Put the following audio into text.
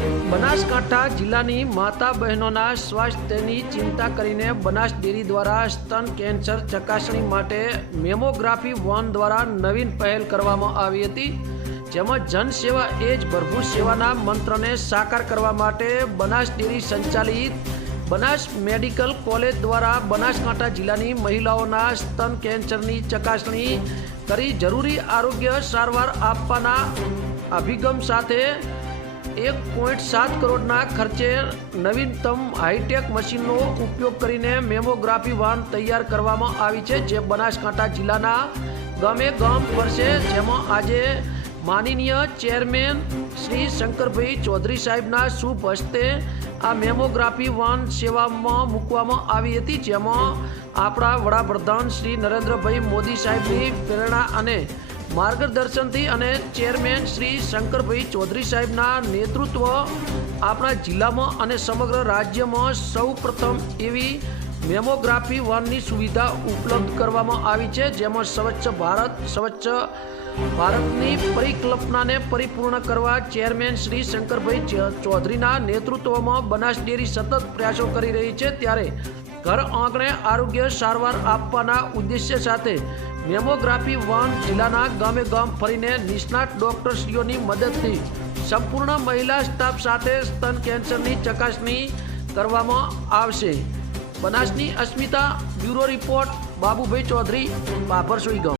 બનાસકાંઠા જિલ્લાની માતા બહેનોના સ્વાસ્થ્યની ચિંતા કરીને બનાસ ડેરી દ્વારા સ્તન કેન્સર ચકાસણી માટે મેમોગ્રાફી વન દ્વારા નવીન પહેલ કરવામાં આવી હતી, જેમાં જનસેવા એ જ ભરપૂર સેવાના મંત્રને સાકાર કરવા માટે બનાસ ડેરી સંચાલિત બનાસ મેડિકલ કોલેજ દ્વારા બનાસકાંઠા જિલ્લાની મહિલાઓના સ્તન કેન્સરની ચકાસણી કરી જરૂરી આરોગ્ય સારવાર આપવાના અભિગમ સાથે એક પોઈન્ટ સાત કરોડના ખર્ચે નવીનતમ હાઈટેક મશીનનો ઉપયોગ કરીને મેમોગ્રાફી વાન તૈયાર કરવામાં આવી છે, જે બનાસકાંઠા જિલ્લાના ગમે ગામ ફરશે, જેમાં આજે માનનીય ચેરમેન શ્રી શંકરભાઈ ચૌધરી સાહેબના શુભ હસ્તે આ મેમોગ્રાફી વાન સેવામાં મૂકવામાં આવી હતી, જેમાં આપણા વડાપ્રધાન શ્રી નરેન્દ્રભાઈ મોદી સાહેબની પ્રેરણા અને માર્ગદર્શનથી અને ચેરમેન શ્રી શંકરભાઈ ચૌધરી સાહેબના નેતૃત્વ આપણા જિલ્લામાં અને સમગ્ર રાજ્યમાં સૌ પ્રથમ એવી મેમોગ્રાફી વનની સુવિધા ઉપલબ્ધ કરવામાં આવી છે, જેમાં સ્વચ્છ ભારત, સ્વચ્છ ભારતની પરિકલ્પનાને પરિપૂર્ણ કરવા ચેરમેન શ્રી શંકરભાઈ ચૌધરીના નેતૃત્વમાં બનાસ ડેરી સતત પ્રયાસો કરી રહી છે, ત્યારે ઘર આંગણે આરોગ્ય સારવાર આપવાના ઉદ્દેશ્ય સાથે મેમોગ્રાફી વાન જિલ્લાના ગામે ગામ ફરીને નિષ્ણાત ડોક્ટરશ્રીઓની મદદથી સંપૂર્ણ મહિલા સ્ટાફ સાથે સ્તન કેન્સરની ચકાસણી કરવામાં આવશે. બનાસની અસ્મિતા બ્યુરો રિપોર્ટ, બાબુભાઈ ચૌધરી બાભરસોઈ ગામ